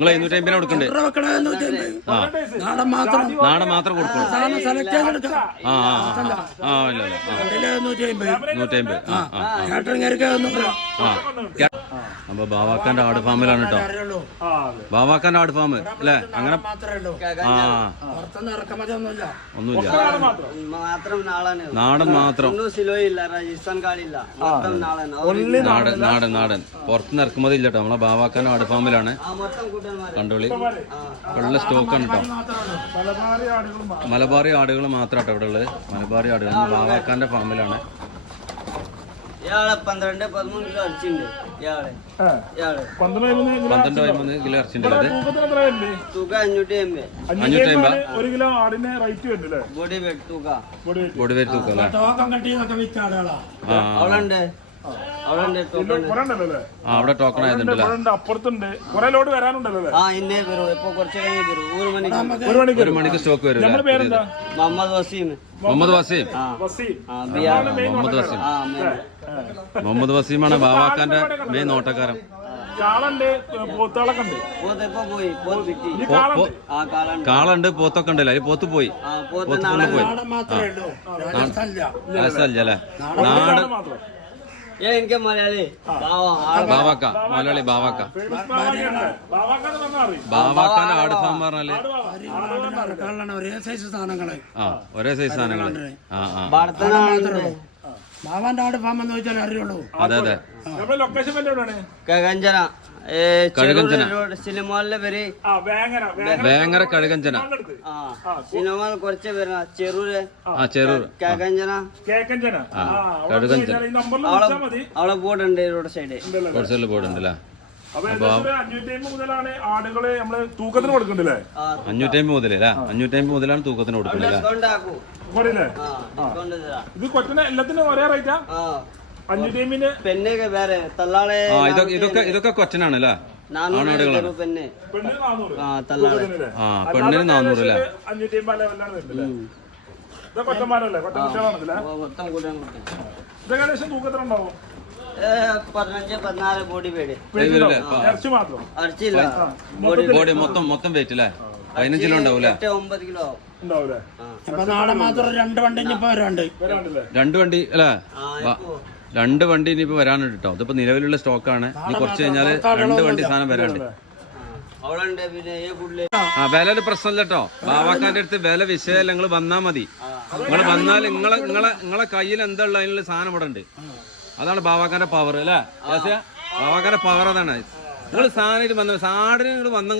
നിങ്ങൾ 750 കൊടുക്കണ്ടേ? നാടൻ മാത്രം കൊടുക്കണം. അപ്പൊ ബാവാക്കാന്റെ ആട് ഫാമിലാണ് കേട്ടോ. ബാവാക്കാന്റെ ആട് ഫാം അല്ലേ? അങ്ങനെ ഒന്നുമില്ല, നാടൻ മാത്രം. നാടൻ നാടൻ പുറത്തുനിന്ന് ഇറക്കുമതി ഇല്ല കേട്ടോ. നമ്മളെ ബാവാക്കാന്റെ ആട് ഫാമിലാണ്. കണ്ടോളി, ഉള്ള സ്റ്റോക്കാണ് കേട്ടോ. മലബാറി ആടുകൾ മാത്രം കേട്ടോ ഇവിടെ ഉള്ളത്. മലബാറി ആടുകൾ ബാവാക്കാന്റെ ഫാമിലാണ്. 12-13 കിലോ അടിച്ചിട്ടുണ്ട്. 12-13 കിലോ ഇറച്ചിട്ടുണ്ട്. തൂക്ക 550. 550 ഒരു കിലോ ആടിന് റേറ്റ് വരുന്നില്ലേ? ബോഡി വെയിറ്റ് തൂക്ക. ബോഡി വെയിറ്റ് തൂക്കം അല്ലേ? അവിടെ ടോക്കൺ ആയതുണ്ടല്ലോ. അപ്പുറത്തുണ്ട് കുറെ ലോഡ് വരാനുണ്ടല്ലോ. ഒരു മണിക്ക് സ്റ്റോക്ക് വരും. മുഹമ്മദ് വസീം. മുഹമ്മദ് വസീമാണ് ബാവാക്കാന്റെ മെയിൻ നോട്ടക്കാരൻ. കാളുണ്ട്, പോത്തൊക്കെ ഉണ്ടല്ലോ. അതിൽ പോത്ത് പോയി, പോത്ത് ഫുള്ള് പോയി. അല്ലേ? നാട് ബാവാക്ക, മലയാളി ബാവാക്ക. ബാവാക്കാന്റെ ആട് ഫാം പറഞ്ഞാല് ഒരേ സൈസ് സാധനങ്ങള്. ഒരേ സൈസ് സാധനങ്ങള്. ബാവാന്റെ ആട് ഫാം എന്ന് ചോദിച്ചാൽ അറിയുള്ളൂ. അതെ അതെ. കഴകഞ്ചന വേങ്ങര കഴുകഞ്ചന. സിനിമ കുറച്ച് പേര് ചെറൂര് ചെറൂർ കഴകഞ്ചന കഴുകഞ്ചന. അവളെ ബോർഡുണ്ട് റോഡ് സൈഡ്. റോഡ് സൈഡിൽ ബോർഡുണ്ടല്ലേ? 550 മുതലാണ് ആടുകള് നമ്മള് തൂക്കത്തിന് കൊടുക്കണ്ടല്ലേ? 550 മുതലേ? 550 മുതലാണ് തൂക്കത്തിന് കൊടുക്കണ്ടല്ലേ? ഇത് കൊച്ചിന് എല്ലാത്തിനും ഒരേ റേറ്റാ? 550 പെണ്ണൊക്കെ വേറെ തള്ളാളെ. ഇതൊക്കെ കൊച്ചനാണ് അല്ലേ? ആണാടുകളാണ്. പെണ്ണ് പെണ്ണിന് 400. പെണ്ണിന് 400 അല്ലേ? 550 ലെവലാണ് വരുന്നത്. ഇത് കൊച്ചന്മാരല്ലേ? കൊച്ചൻകുട്ടികളാണല്ലേ? ഇതേകദേശം തൂക്കത്തിനുണ്ടാവും 15-14 ബോഡി പേട്. ഇറച്ചി മാത്രം. അടിച്ചില്ല ബോഡി മൊത്തം വെയിറ്റ് അല്ലേ? 15 കിലോ ഉണ്ടാവൂലേ? 9 കിലോ ഉണ്ടാവൂലേ? ഇപ്പൊ നാളെ മാത്രം 2 വണ്ടി ഇനിയിപ്പോ വരാണ്ട്. 2 വണ്ടി അല്ലേ? 2 വണ്ടി ഇനിയിപ്പോ വരാനുണ്ട് കേട്ടോ. ഇതിപ്പോ നിലവിലുള്ള സ്റ്റോക്കാണ്. ഇനി കുറച്ച് കഴിഞ്ഞാല് 2 വണ്ടി സാധനം വരാണ്ട്. വിലയുടെ പ്രശ്നമില്ല കേട്ടോ. ബാവാക്കാന്റെ അടുത്ത് വില വിഷയമല്ല. നിങ്ങൾ വന്നാ മതി. നിങ്ങൾ വന്നാൽ നിങ്ങളെ കയ്യിൽ എന്താ ഉള്ള അതിനുള്ള സാധനം ഇവിടെ ഉണ്ട്. അതാണ് ബാവാക്കാന്റെ പവർ അല്ലേ? ബാവാക്കാന്റെ പവർ അതാണ്. നിങ്ങൾ സാധനം വന്ന സാടിന് വന്ന